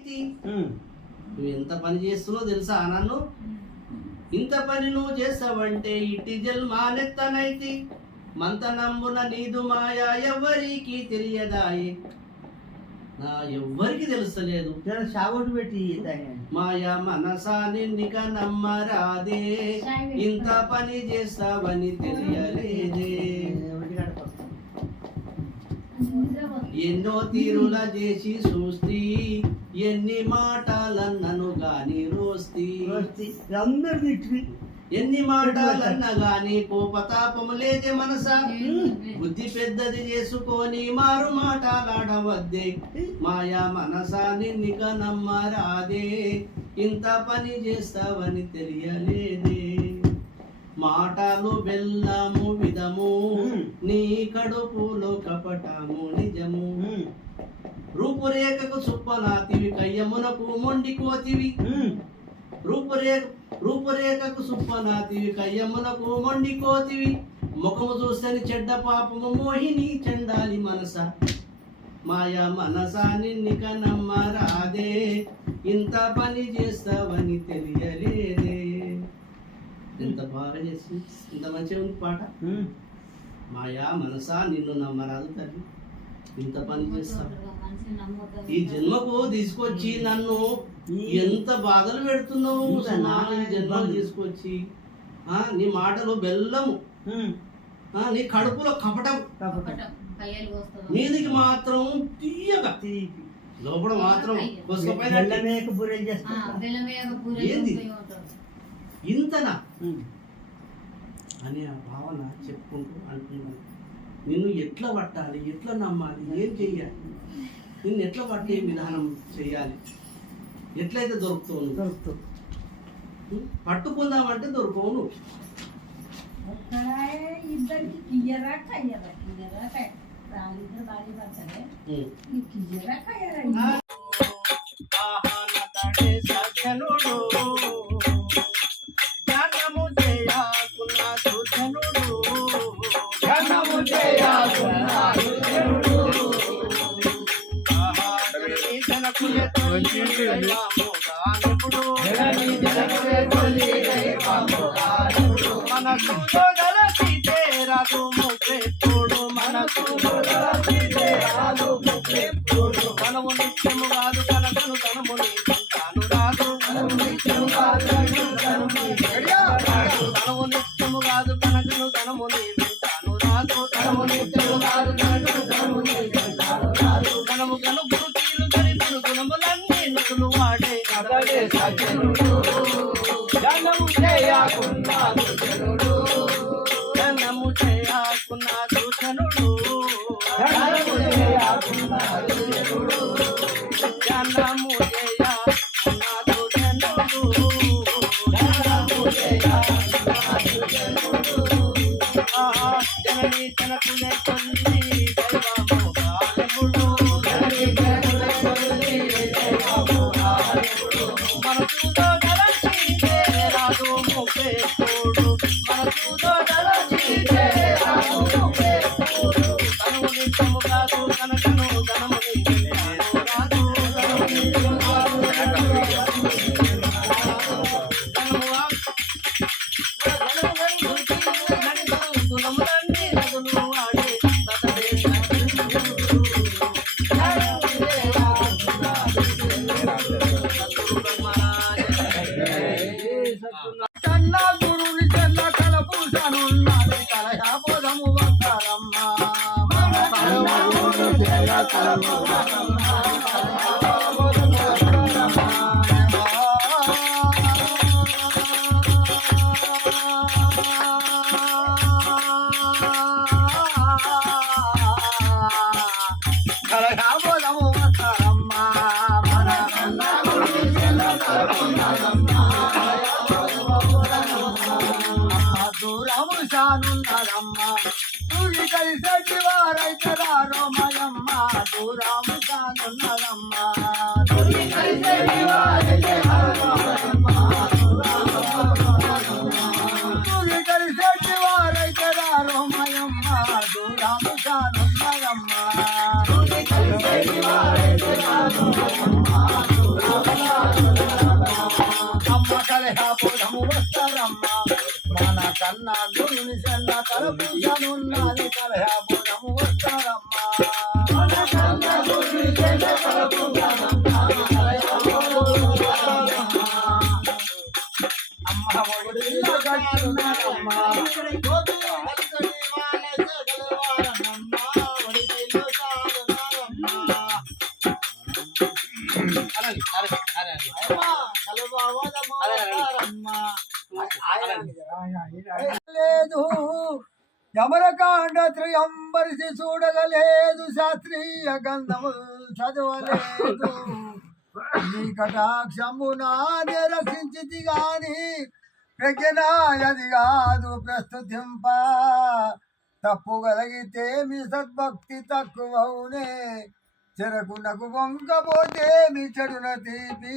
ఎక్కితి నువ్వు ఎంత పని చేస్తున్నావు తెలుసా నన్ను? ఇంత పని నువ్వు చేసావంటే ఇట్టి జన్మానెత్తనైతి మంత నమ్మున నీదు మాయా ఎవ్వరికి తెలియదాయి. నా ఎవ్వరికి తెలుస్తలేదు. జర సాగొట్టు పెట్టి మాయా మనసా నిన్నిక నమ్మరాదే. ఇంత పని చేస్తావని తెలియలేదే. ఎన్నో తీరుల చేసి చూస్తి ఎన్ని మాటలన్నను గాని రోస్తి. ఎన్ని మాటలన్న గాని కోపతాపము లేదే మనసా. బుద్ధి పెద్దది చేసుకొని మారు మాటలాడవద్దే. మాయా మనసా నిన్నిక నమ్మరాదే. ఇంత పని చేస్తావని తెలియలేదే. మాటలు బెల్లము విధము. నీ కడుపులో కపటము నిజము. రూపురేఖకు సుప్పనాతివి కయ్యమునకు మొండి కోతివి. రూపురేఖ రూపురేఖకు సుప్పనాతివి కయ్యమునకు మొండి కోతివి. ముఖము చూస్తని చెడ్డ పాపము మోహిని చండాలి మనస. మాయా మనసా నిన్నిక నమ్మరాదే. ఇంత పని చేస్తావని తెలియలేదే. ఎంత బాగా చేసి ఇంత మంచిగా ఉంది పాట? మాయా మనసా నిన్ను నమ్మరాదు తల్లి. ఇంత పని చేస్తావు. ఈ జన్మకు తీసుకొచ్చి నన్ను ఎంత బాధలు పెడుతున్నావు? నాలుగు జన్మలు తీసుకొచ్చి ఆ, నీ మాటలు బెల్లము. ఆ, నీ కడుపులో కపటం. మీదికి మాత్రం తీయగా. లోపల మాత్రం ఏంది? ఇంతనా. అనే ఆ భావన చెప్పుకుంటూ అంటున్నాను నిన్ను ఎట్లా పట్టాలి? ఎట్లా నమ్మాలి? ఏం చెయ్యాలి? నిన్ను ఎట్లా పట్టే విధానం చేయాలి ఎట్లయితే దొరుకుతావు? దొరుకుతుంది ఉం? పట్టుకుందామంటే దొరకవు నువ్వు. ఇద్దరికి కయ్యరా భార్య కియ్యరా మనసు గలసితే రాదు ముప్పెప్పుడు మనసు గలసితే రాదు ముప్పెప్పుడు మనము నిత్యము కాదు కనకను తనము తాను రాదు మనము నిత్యము కాదు కనకను తనము నిత్యము కాదు కనకను తనము తాను రాదు తనము నిత్యము కాదు కనకను తనము తాను రాదు మనము కను వాడే కదలే సజ్జనుడు జనము చేయకున్నా జనుడు జనము చేయకున్నా జనుడు ముప్పే తోడు మనసులో దూరము చానున్నదమ్మా తులి కలిసెట్టి వారైతే రారో మయ కలపూసనున్నది కలయాపురము వస్తారమ్మా. అమ్మ ఒడి కట్టున్నారమ్మా అలాగే అలాగే అలాగే అమ్మా కలబావదమ్మ వస్తారమ్మా. లేదు. యమరకాండ త్రయంబరిసి చూడగలేదు. శాస్త్రీయ గంధము చదవలేదు. నీ కటాక్షము నాదే రక్షించితి గాని ప్రజ్ఞనాయది కాదు ప్రస్తుతింప. తప్పు కలిగితే మీ సద్భక్తి తక్కువవునే. చెరకునకు వంకపోతే మీ చెడున తీపి.